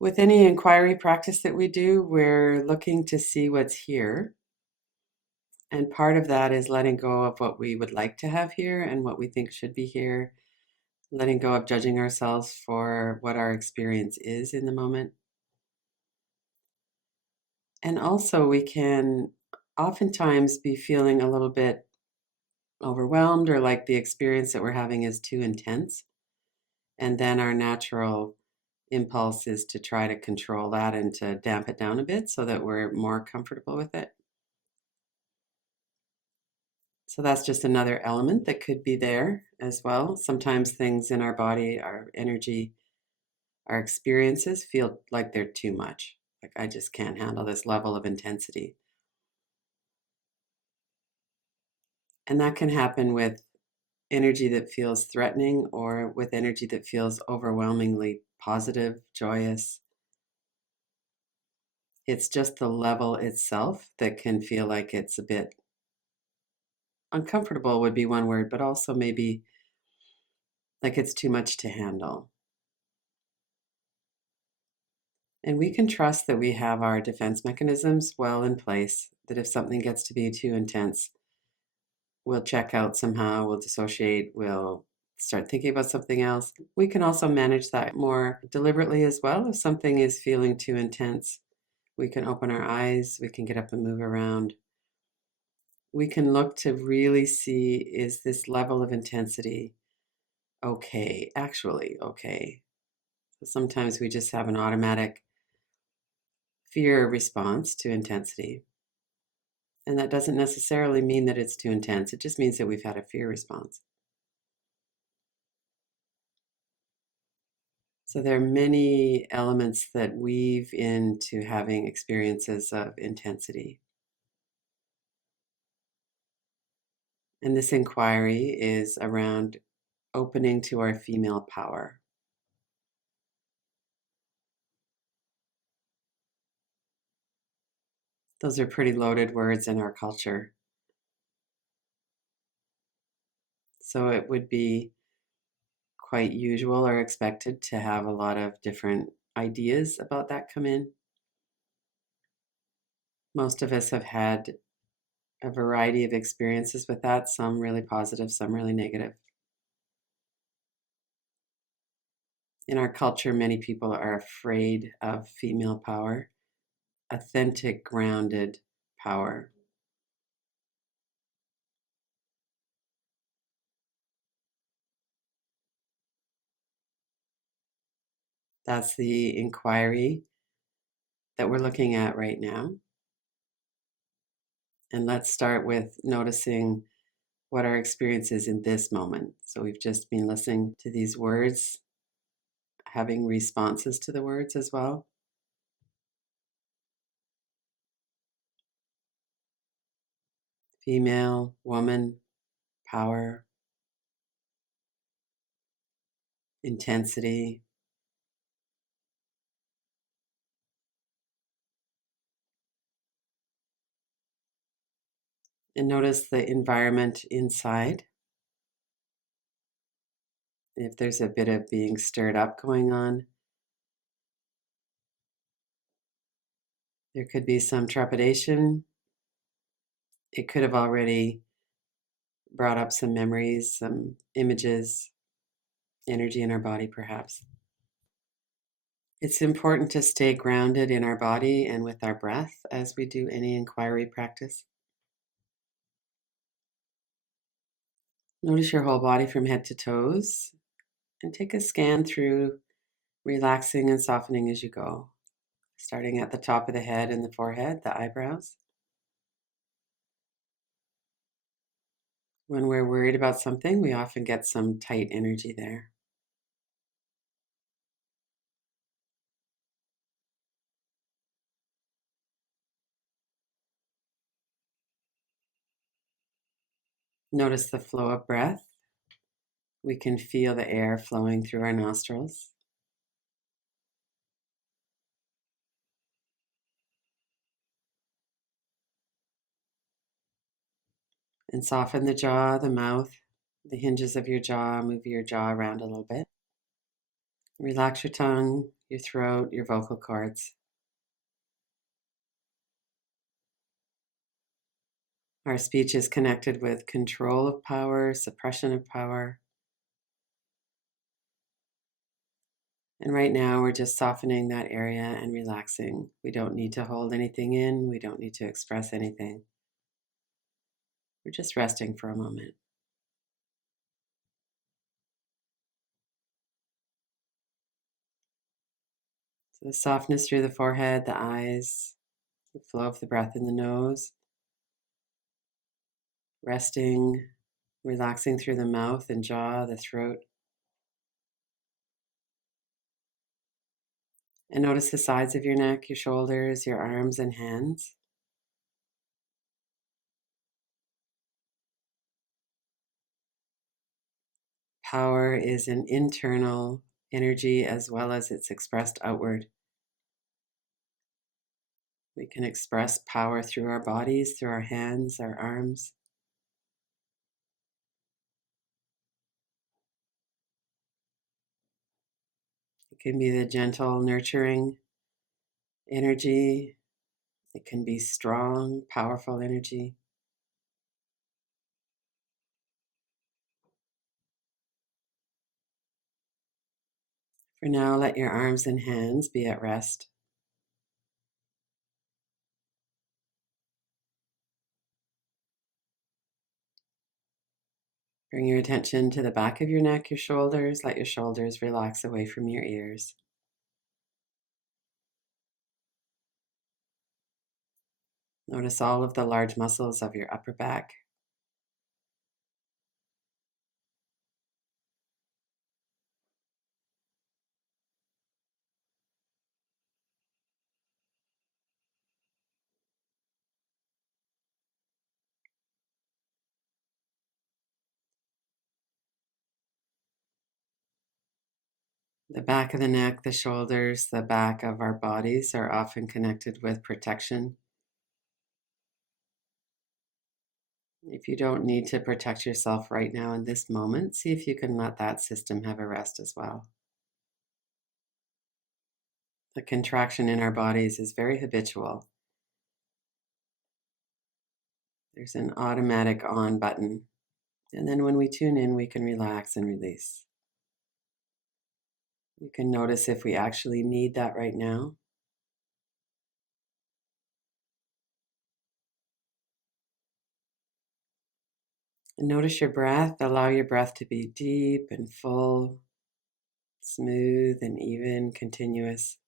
With any inquiry practice that we do, we're looking to see what's here. And part of that is letting go of what we would like to have here and what we think should be here, letting go of judging ourselves for what our experience is in the moment. And also, we can oftentimes be feeling a little bit overwhelmed or like the experience that we're having is too intense. And then our natural impulse is to try to control that and to damp it down a bit so that we're more comfortable with it. So that's just another element that could be there as well. Sometimes things in our body, our energy, our experiences feel like they're too much. Like, I just can't handle this level of intensity. And that can happen with energy that feels threatening or with energy that feels overwhelmingly positive, joyous. It's just the level itself that can feel like it's a bit uncomfortable, would be one word, but also maybe like it's too much to handle. And we can trust that we have our defense mechanisms well in place, that if something gets to be too intense, we'll check out somehow, we'll dissociate, we'll start thinking about something else. We can also manage that more deliberately as well. If something is feeling too intense, we can open our eyes, we can get up and move around. We can look to really see, is this level of intensity okay? Actually, okay. Sometimes we just have an automatic fear response to intensity. And that doesn't necessarily mean that it's too intense. It just means that we've had a fear response. So there are many elements that weave into having experiences of intensity. And this inquiry is around opening to our female power. Those are pretty loaded words in our culture. So it would be quite usual or expected to have a lot of different ideas about that come in. Most of us have had a variety of experiences with that, some really positive, some really negative. In our culture, many people are afraid of female power, authentic, grounded power. That's the inquiry that we're looking at right now. And let's start with noticing what our experience is in this moment. So we've just been listening to these words, having responses to the words as well. Female, woman, power, intensity. And notice the environment inside. If there's a bit of being stirred up going on, there could be some trepidation. It could have already brought up some memories, some images, energy in our body, perhaps. It's important to stay grounded in our body and with our breath as we do any inquiry practice. Notice your whole body from head to toes and take a scan through, relaxing and softening as you go, starting at the top of the head and the forehead, the eyebrows. When we're worried about something, we often get some tight energy there. Notice the flow of breath. We can feel the air flowing through our nostrils. And soften the jaw, the mouth, the hinges of your jaw. Move your jaw around a little bit. Relax your tongue, your throat, your vocal cords. Our speech is connected with control of power, suppression of power. And right now, we're just softening that area and relaxing. We don't need to hold anything in, we don't need to express anything. We're just resting for a moment. So, the softness through the forehead, the eyes, the flow of the breath in the nose, resting, relaxing through the mouth and jaw, the throat. And notice the sides of your neck, your shoulders, your arms and hands. Power is an internal energy as well as it's expressed outward. We can express power through our bodies, through our hands, our arms. It can be the gentle, nurturing energy. It can be strong, powerful energy. For now, let your arms and hands be at rest. Bring your attention to the back of your neck, your shoulders. Let your shoulders relax away from your ears. Notice all of the large muscles of your upper back. The back of the neck, the shoulders, the back of our bodies are often connected with protection. If you don't need to protect yourself right now in this moment, see if you can let that system have a rest as well. The contraction in our bodies is very habitual. There's an automatic on button. And then when we tune in, we can relax and release. We can notice if we actually need that right now. And notice your breath. Allow your breath to be deep and full, smooth and even, continuous.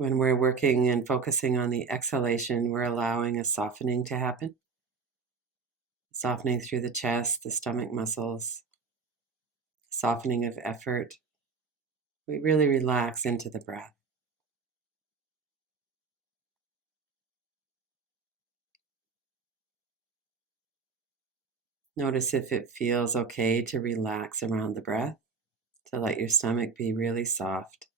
When we're working and focusing on the exhalation, we're allowing a softening to happen. Softening through the chest, the stomach muscles, softening of effort. We really relax into the breath. Notice if it feels okay to relax around the breath, to let your stomach be really soft.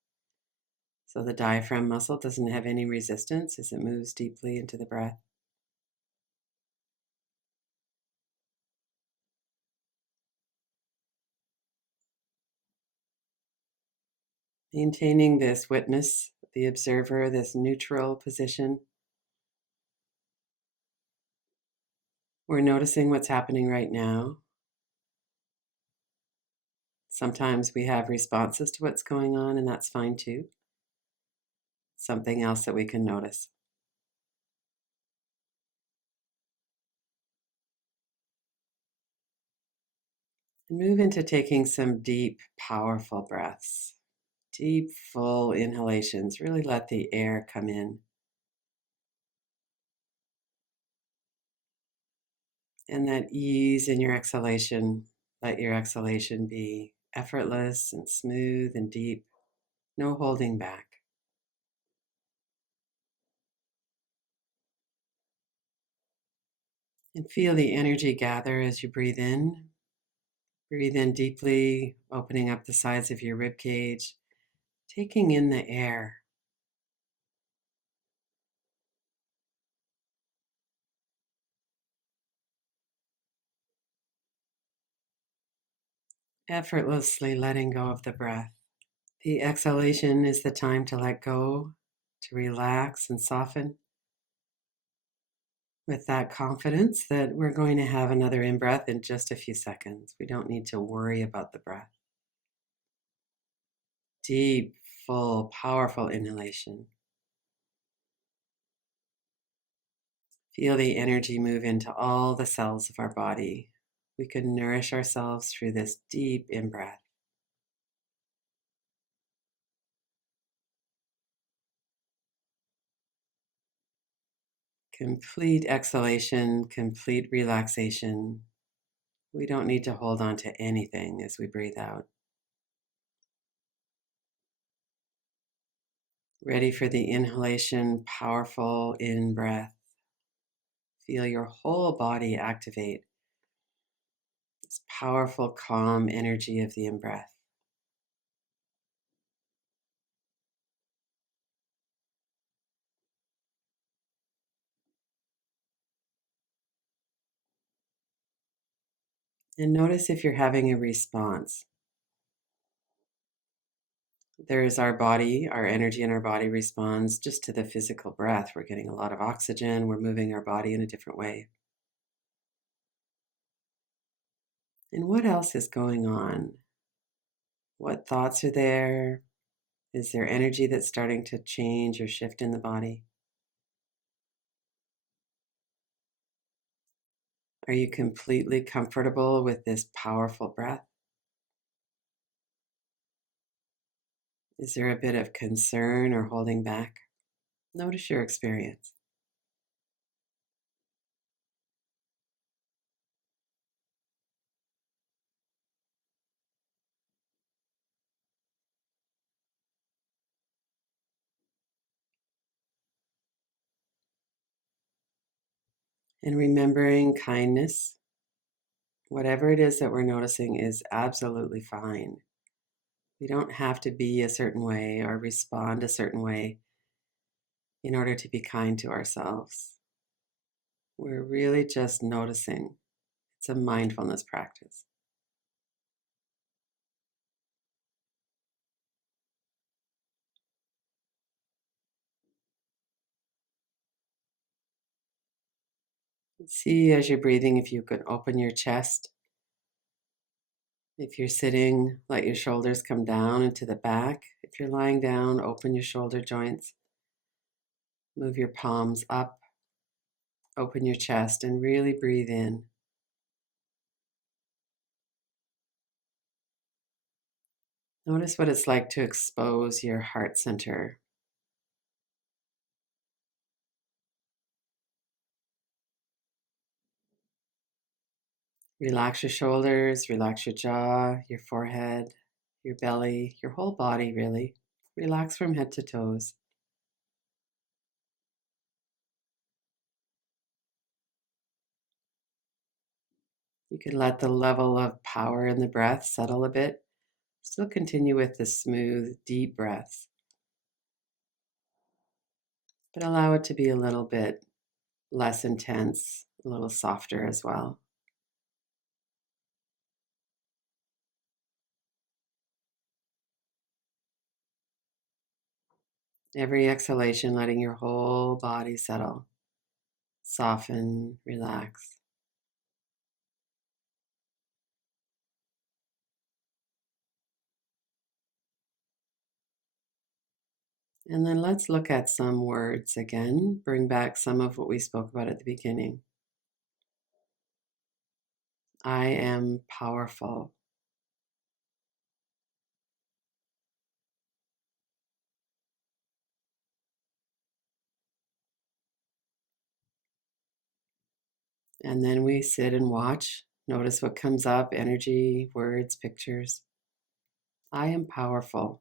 So the diaphragm muscle doesn't have any resistance as it moves deeply into the breath. Maintaining this witness, the observer, this neutral position. We're noticing what's happening right now. Sometimes we have responses to what's going on, and that's fine too. Something else that we can notice. And move into taking some deep, powerful breaths. Deep, full inhalations. Really let the air come in. And that ease in your exhalation. Let your exhalation be effortless and smooth and deep. No holding back. And feel the energy gather as you breathe in. Breathe in deeply, opening up the sides of your rib cage, taking in the air. effortlessly letting go of the breath. The exhalation is the time to let go, to relax and soften with that confidence that we're going to have another in breath in just a few seconds. We don't need to worry about the breath. Deep, full, powerful inhalation. Feel the energy move into all the cells of our body. We can nourish ourselves through this deep in breath. Complete exhalation, complete relaxation. We don't need to hold on to anything as we breathe out. Ready for the inhalation, powerful in breath. Feel your whole body activate this powerful, calm energy of the in breath. And notice if you're having a response. There's our body, our energy in our body responds just to the physical breath. We're getting a lot of oxygen, we're moving our body in a different way. And what else is going on? What thoughts are there? Is there energy that's starting to change or shift in the body? Are you completely comfortable with this powerful breath? Is there a bit of concern or holding back? Notice your experience. And remembering kindness, whatever it is that we're noticing is absolutely fine. We don't have to be a certain way or respond a certain way in order to be kind to ourselves. We're really just noticing. It's a mindfulness practice. See as you're breathing if you could open your chest. If you're sitting, let your shoulders come down into the back. If you're lying down, open your shoulder joints. Move your palms up, open your chest, and really breathe in. Notice what it's like to expose your heart center. Relax your shoulders, relax your jaw, your forehead, your belly, your whole body, really. Relax from head to toes. You can let the level of power in the breath settle a bit. Still continue with the smooth, deep breaths, but allow it to be a little bit less intense, a little softer as well. Every exhalation, letting your whole body settle, soften, relax. And then let's look at some words again, bring back some of what we spoke about at the beginning. I am powerful. And then we sit and watch. Notice what comes up energy, words, pictures. I am powerful.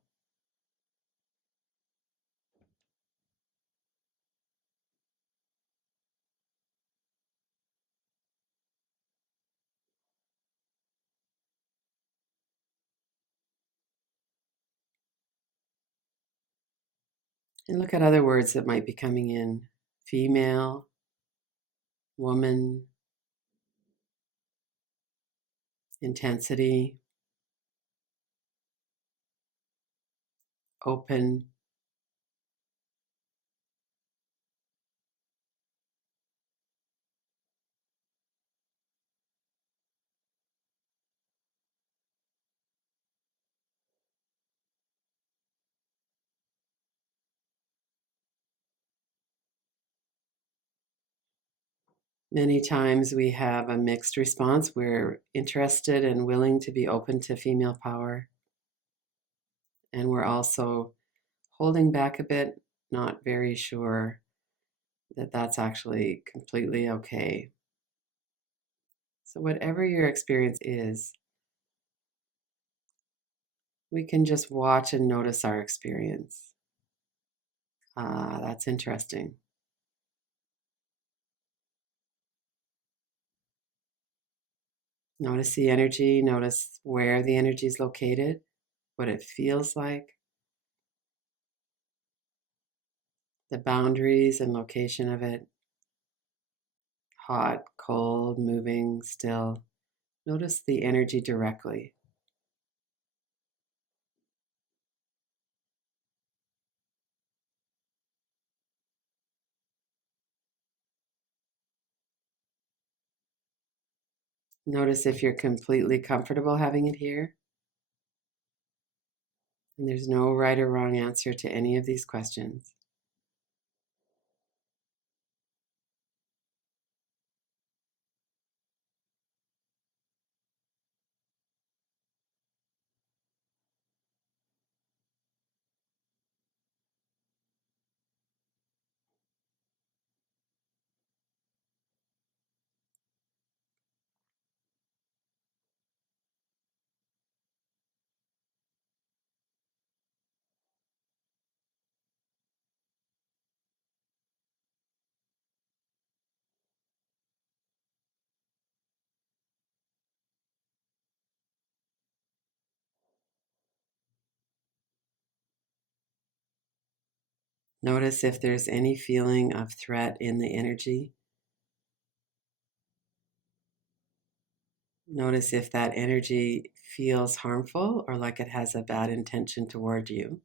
And look at other words that might be coming in: female, woman, intensity, open. Many times we have a mixed response. We're interested and willing to be open to female power. And we're also holding back a bit, not very sure that that's actually completely okay. So, whatever your experience is, we can just watch and notice our experience. Ah, that's interesting. Notice the energy, notice where the energy is located, what it feels like, the boundaries and location of it, hot, cold, moving, still. Notice the energy directly. Notice if you're completely comfortable having it here. And there's no right or wrong answer to any of these questions. Notice if there's any feeling of threat in the energy. Notice if that energy feels harmful or like it has a bad intention toward you.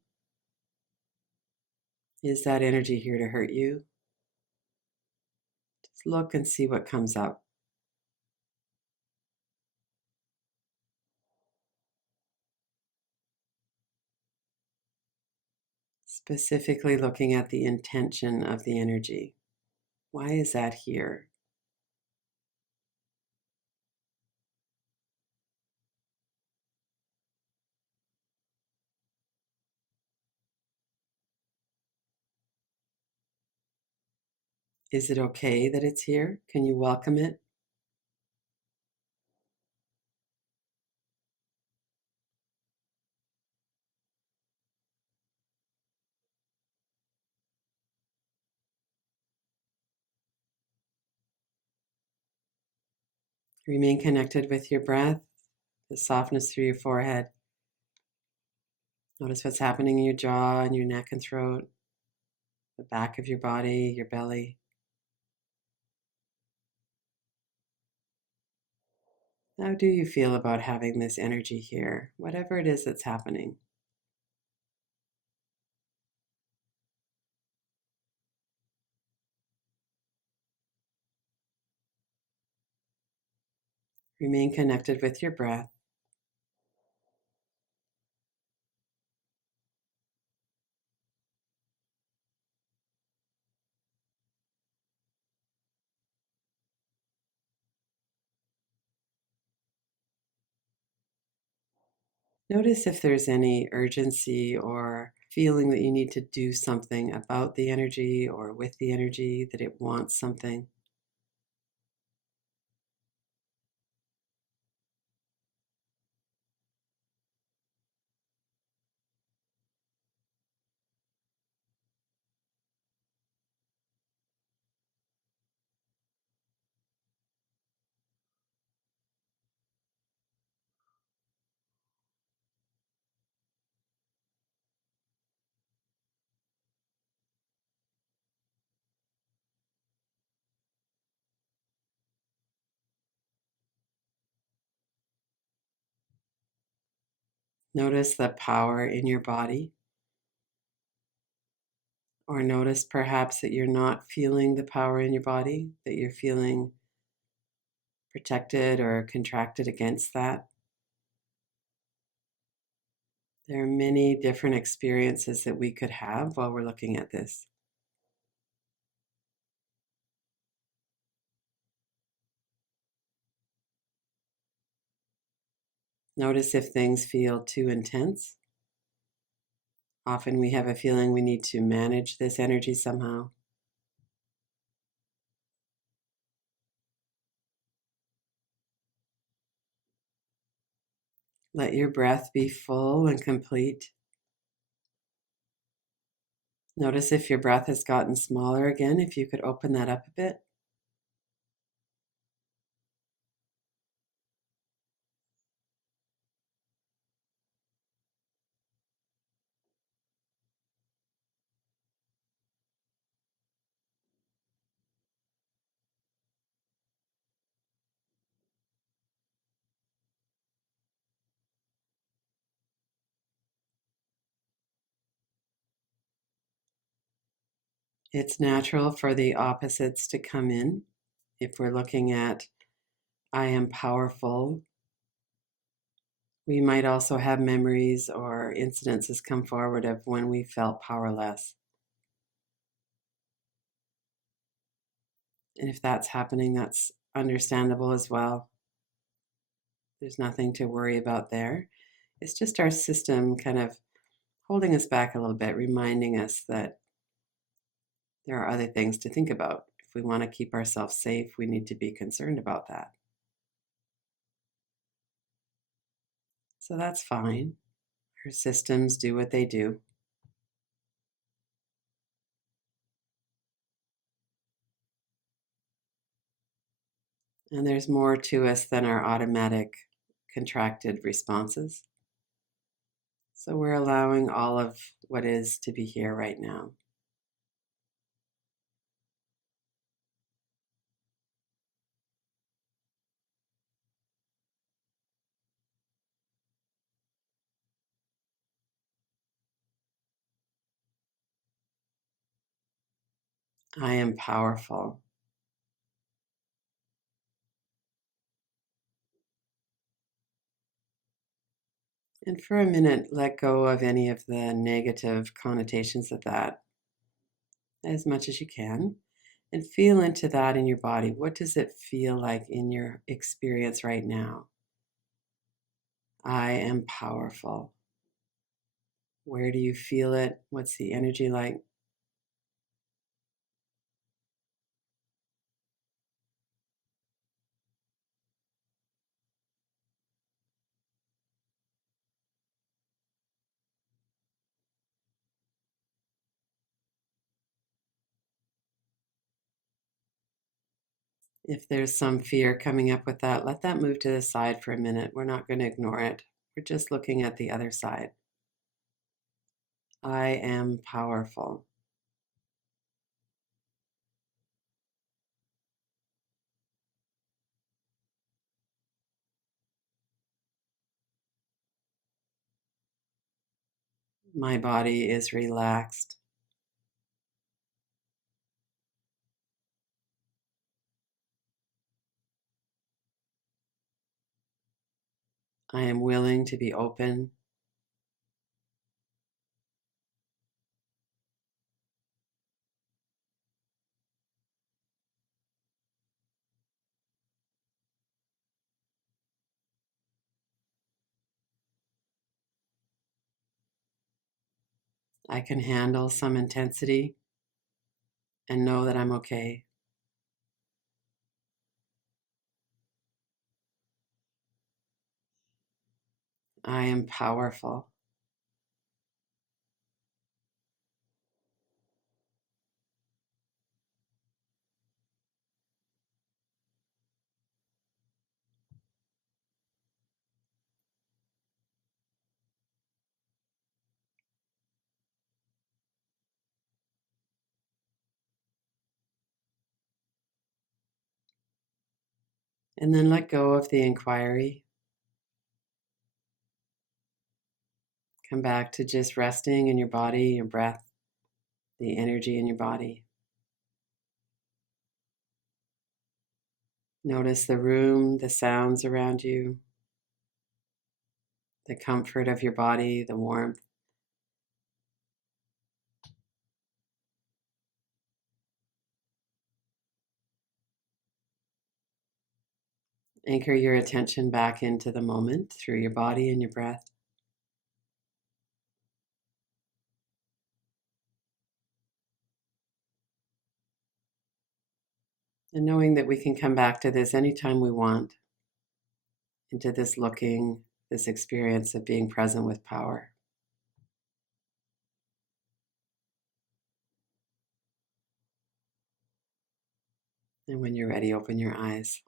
Is that energy here to hurt you? Just look and see what comes up. Specifically looking at the intention of the energy. Why is that here? Is it okay that it's here? Can you welcome it? Remain connected with your breath, the softness through your forehead. Notice what's happening in your jaw and your neck and throat, the back of your body, your belly. How do you feel about having this energy here, whatever it is that's happening? Remain connected with your breath. Notice if there's any urgency or feeling that you need to do something about the energy or with the energy, that it wants something. Notice the power in your body. Or notice perhaps that you're not feeling the power in your body, that you're feeling protected or contracted against that. There are many different experiences that we could have while we're looking at this. Notice if things feel too intense. Often we have a feeling we need to manage this energy somehow. Let your breath be full and complete. Notice if your breath has gotten smaller again, if you could open that up a bit. It's natural for the opposites to come in. If we're looking at I am powerful, we might also have memories or incidences come forward of when we felt powerless. And if that's happening, that's understandable as well. There's nothing to worry about there. It's just our system kind of holding us back a little bit, reminding us that there are other things to think about. If we want to keep ourselves safe, we need to be concerned about that. So that's fine. Our systems do what they do. And there's more to us than our automatic contracted responses. So we're allowing all of what is to be here right now. I am powerful. And for a minute, let go of any of the negative connotations of that as much as you can. And feel into that in your body. What does it feel like in your experience right now? I am powerful. Where do you feel it? What's the energy like? If there's some fear coming up with that, let that move to the side for a minute. We're not going to ignore it. We're just looking at the other side. I am powerful. My body is relaxed. I am willing to be open. I can handle some intensity and know that I'm okay. I am powerful. And then let go of the inquiry. Come back to just resting in your body, your breath. the energy in your body. Notice the room, the sounds around you, the comfort of your body, the warmth. Anchor your attention back into the moment through your body and your breath. And knowing that we can come back to this anytime we want, into this looking, this experience of being present with power. And when you're ready, open your eyes.